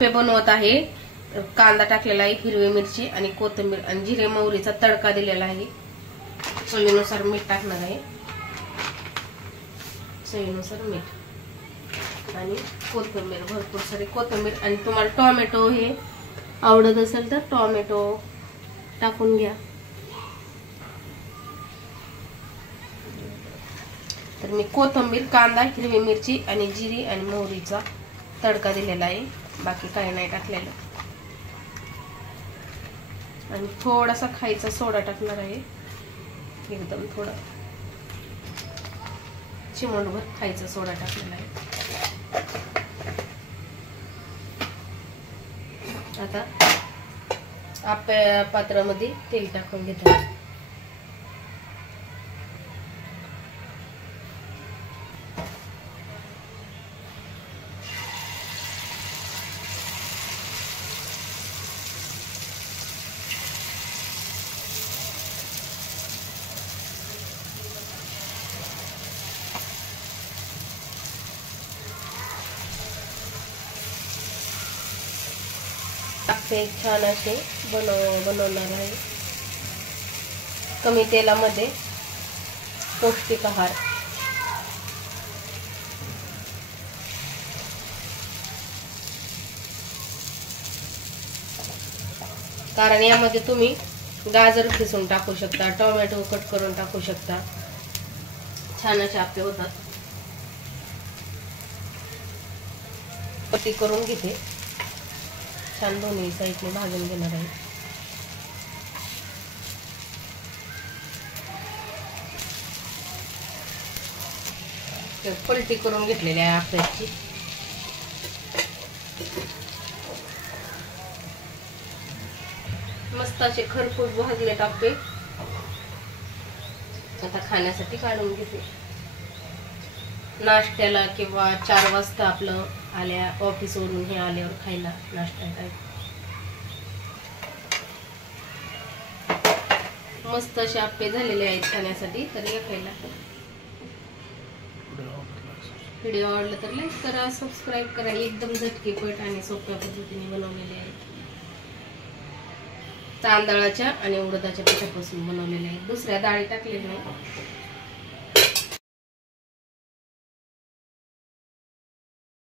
बनवत आहे। कांदा टाकलेला आहे, हिरवी मिरची आणि कोथिंबीर आणि जिरे मोहरीचा तडका दिलेला आहे। चवीनुसार मीठ टाकणार आहे, चवीनुसार मीठ आणि कोथिंबीर, भरपूर सारी कोथिंबीर। आणि तुम्हाला टोमॅटो हे आवडत असेल तर टोमॅटो टाकून घ्या। तर मी कोथिंबीर, कांदा, हिरवी मिरची आणि जिरे आणि मोहरीचा तडका दिलेला आहे, बाकी काही नाही टाकलेलं। आणि थोडासा खायचा सोडा टाकणार आहे, एकदम थोडा, चिमूटभर खायचा सोडा टाकलेला आहे। आता आपल्या पात्रामध्ये तेल टाकून घेतो। आपले छान असे बनवणार आहे, कमी तेलामध्ये पौष्टिक आहार। कारण यामध्ये तुम्ही गाजर खिसून टाकू शकता, टोमॅटो कट करून टाकू शकता, छान असे आपले होतात। पट्टी करून घेते, छान दोन्ही साईडने भाजून घेणार आहे। पलटी करून घेतलेली आहे आपल्याची। मस्त असे खरपूस भाजले टाकते, आता खाण्यासाठी काढून घेते। नाश्त्याला किंवा 4 वाजता आपलं आल्या ऑफिस वरून हे आल्यावर खायला नाश्ता काय मस्त असे आपले झालेले आहेत खाण्यासाठी। तर या खायला व्हिडिओ आवडला तर लाईक करा, सबस्क्राईब करा। एकदम झटकेपट आणि सोप्या पद्धतीने बनवलेले आहेत, तांदळाच्या आणि उडदाच्या पिठापासून बनवलेले आहेत, दुसऱ्या डाळी टाकलेल्या नाही।